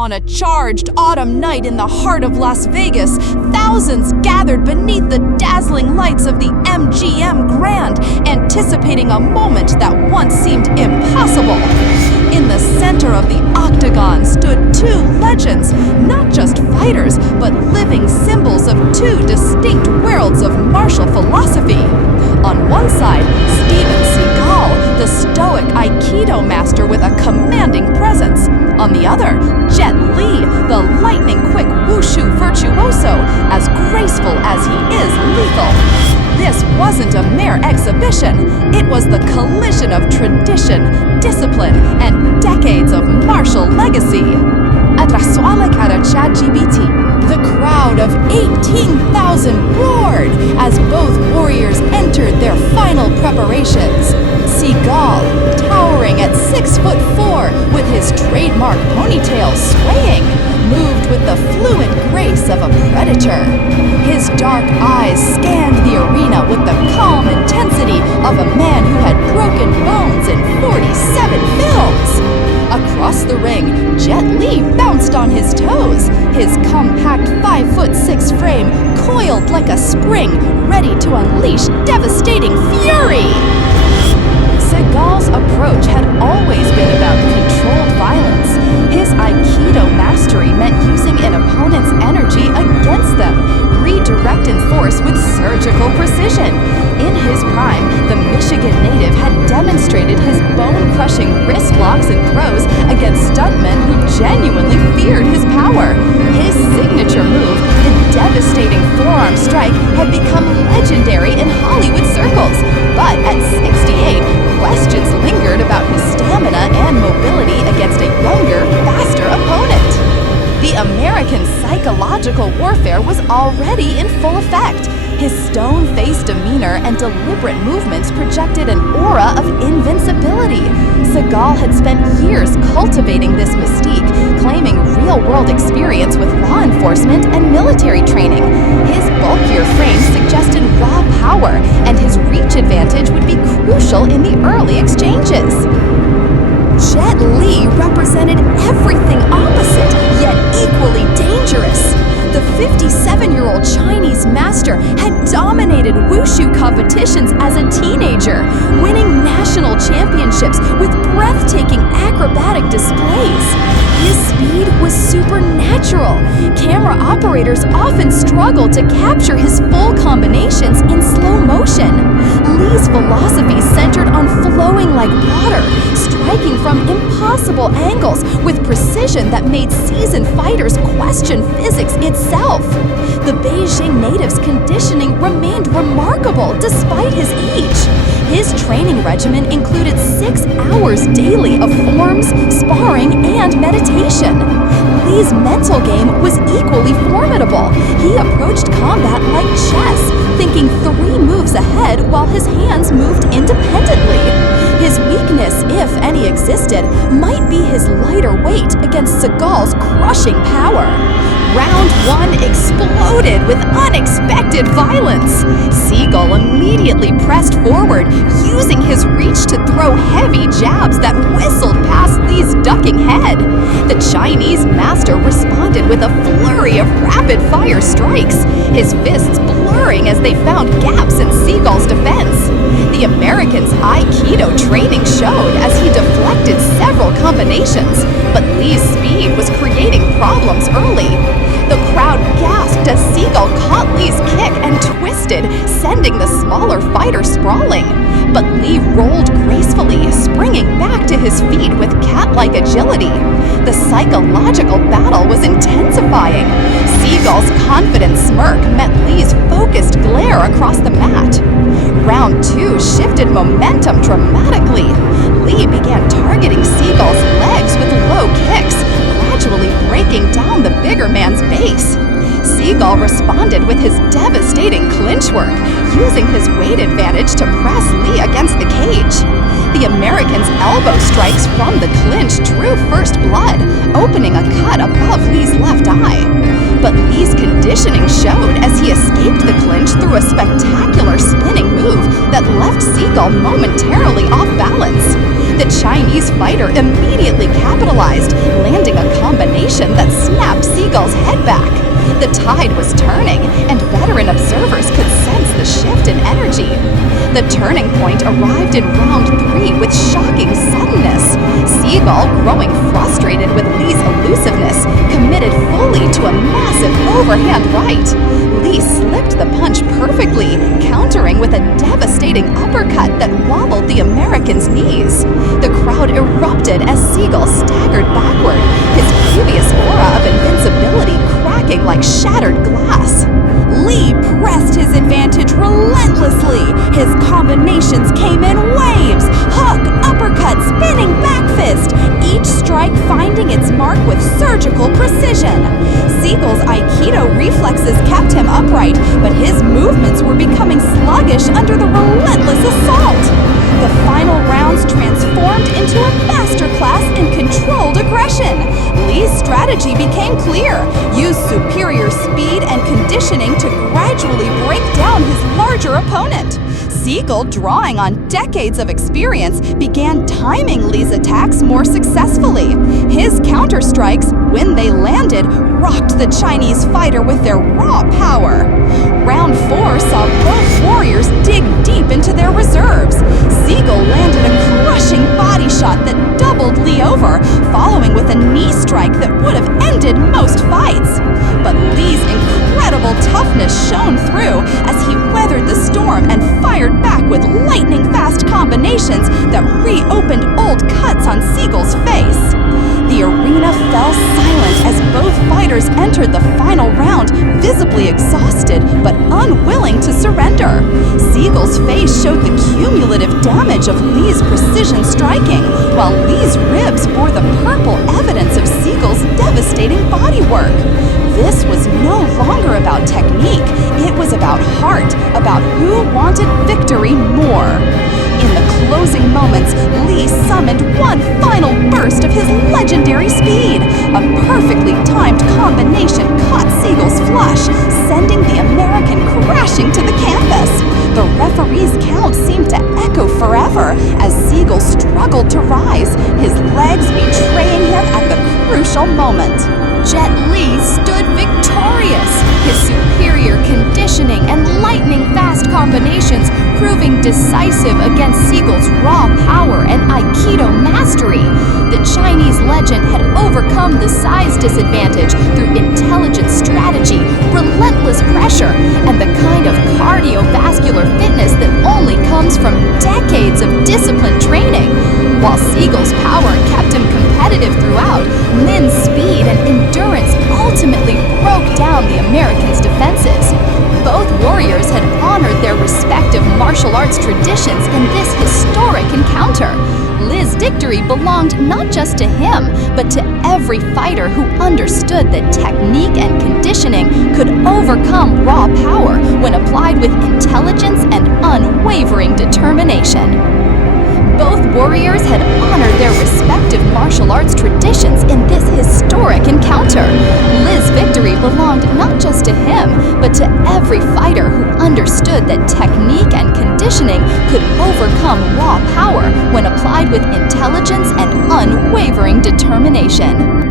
On a charged autumn night in the heart of Las Vegas, thousands gathered beneath the dazzling lights of the MGM Grand, anticipating a moment that once seemed impossible. In the center of the octagon stood two legends, not just fighters, but living symbols of two distinct worlds of martial philosophy. On one side, Seagal, the stoic Aikido master with a commanding presence. On the other, Jet Li, the lightning-quick Wushu virtuoso, as graceful as he is lethal. This wasn't a mere exhibition. It was the collision of tradition, discipline, and decades of martial legacy. The crowd of 18,000 roared as both warriors entered their final preparations. Seagal, towering at 6'4", with his trademark ponytail swaying, moved with the fluent grace of a predator. His dark eyes scanned the arena with the calm intensity of a man who had broken bones in 47 films. Across the ring, Jet Li bounced on his toes, his compact 5'6" frame coiled like a spring, ready to unleash devastating fury. Seagal's approach had always been about controlled violence. His Aikido mastery meant using an opponent's energy against them, redirecting force with surgical precision. In his prime, the Michigan native had demonstrated his bone-crushing wrist locks and throws against stuntmen who genuinely feared his power. His signature move, the devastating forearm strike, had become legendary in Hollywood circles. But at 68, questions lingered about his stamina and mobility against a younger, faster opponent. The American psychological warfare was already in full effect. His stone-faced demeanor and deliberate movements projected an aura of invincibility. Seagal had spent years cultivating this mystique, claiming real-world experience with law enforcement and military training. His bulkier frame suggested raw power, and his reach advantage would be crucial in the early exchanges. Jet Li represented everything opposite, yet equally dangerous. The 57-year-old Chinese master had dominated Wushu competitions as a teenager, winning national championships with breathtaking acrobatic displays. His speed was supernatural. Camera operators often struggled to capture his full combinations in slow motion. Li's philosophy centered on flowing like water, striking from impossible angles with precision that made seasoned fighters question physics itself. The Beijing native's conditioning remained remarkable despite his age. His training regimen included 6 hours daily of forms, sparring, and meditation. Li's mental game was equally formidable. He approached combat like chess, thinking 3 moves ahead while his hands moved independently. His weakness, if any existed, might be his lighter weight against Seagal's crushing power. Round 1 exploded with unexpected violence. Seagal immediately pressed forward, using his reach to throw heavy jabs that whistled past Li's ducking head. The Chinese master responded with a flurry of rapid-fire strikes, his fists blurring as they found gaps in Seagal's defense. The American's Aikido training showed as he deflected several combinations, but Li's speed was creating problems early. The crowd gasped as Seagal caught Li's kick and twisted, sending the smaller fighter sprawling. But Li rolled gracefully, springing back to his feet with cat-like agility. The psychological battle was intensifying. Seagal's confident smirk met Li's focused glare across the mat. Round 2 shifted momentum dramatically. Li began targeting Seagal's legs with low kicks, gradually breaking down the bigger man's base. Seagal responded with his devastating clinch work, using his weight advantage to press Li against the cage. The American's elbow strikes from the clinch drew first blood, opening a cut above Li's left eye. But Li's conditioning showed as he escaped the clinch through a spectacular spinning move that left Seagal momentarily off balance. The Chinese fighter immediately capitalized, landing a combination that snapped Seagal's head back. The tide was turning, and veteran observers could sense the shift in energy. The turning point arrived in round 3 with shocking suddenness. Seagal, growing frustrated with Lee's elusiveness, committed fully to a massive overhand right. Lee slipped the punch perfectly, countering with a devastating uppercut that wobbled the American's knees. The crowd erupted as Seagal staggered backward, his previous aura of invincibility cracking like shattered glass. Lee pressed his advantage relentlessly. His combinations came in waves: hook, uppercut, spinning back fist, each strike finding its mark with surgical precision. Seagal's Aikido reflexes kept him upright, but his movements were becoming sluggish under the relentless assault. The final rounds transformed into a masterclass in controlled aggression. Lee's strategy became clear: use superior speed and conditioning to gradually break down his larger opponent. Seagal, drawing on decades of experience, began timing Lee's attacks more successfully. His counter-strikes, when they landed, rocked the Chinese fighter with their raw power. Round 4 saw both warriors dig deep into their reserves. Seagal landed a crushing body shot that doubled Lee over, following with a knee strike that would have ended most fights. But Lee's incredible toughness shone through as he weathered the storm and fired back with lightning-fast combinations that reopened old cuts on Seagal's face. The arena fell silent as both fighters entered the final round, visibly exhausted but unwilling to surrender. Seagal's face showed the cumulative damage of Lee's precision striking, while Lee's ribs bore the purple evidence of Seagal's devastating bodywork. This was no longer about technique, it was about heart, about who wanted victory more. In the closing moments, Lee summoned one final burst of his legendary speed. A perfectly timed combination caught Seagal's flush, sending the American crashing to the canvas. The referee's count seemed to echo forever as Seagal struggled to rise, his legs betraying him at the crucial moment. Jet Li stood victorious, his superior conditioning and lightning-fast combinations proving decisive against Seagal's raw power and Aikido mastery. The Chinese legend had overcome the size disadvantage through intelligent strategy, relentless pressure, and the kind of cardiovascular fitness that only comes from decades of disciplined training. While Seagal's power kept him competitive throughout, Lin's speed and endurance ultimately broke down the Americans' defenses. Both warriors had honored their respective martial arts traditions in this historic encounter. Li's victory belonged not just to him, but to every fighter who understood that technique and conditioning could overcome raw power when applied with intelligence and unwavering determination. Both warriors had honored their respective martial arts traditions in this historic encounter. Li's victory belonged not just to him, but to every fighter who understood that technique and conditioning could overcome raw power when applied with intelligence and unwavering determination.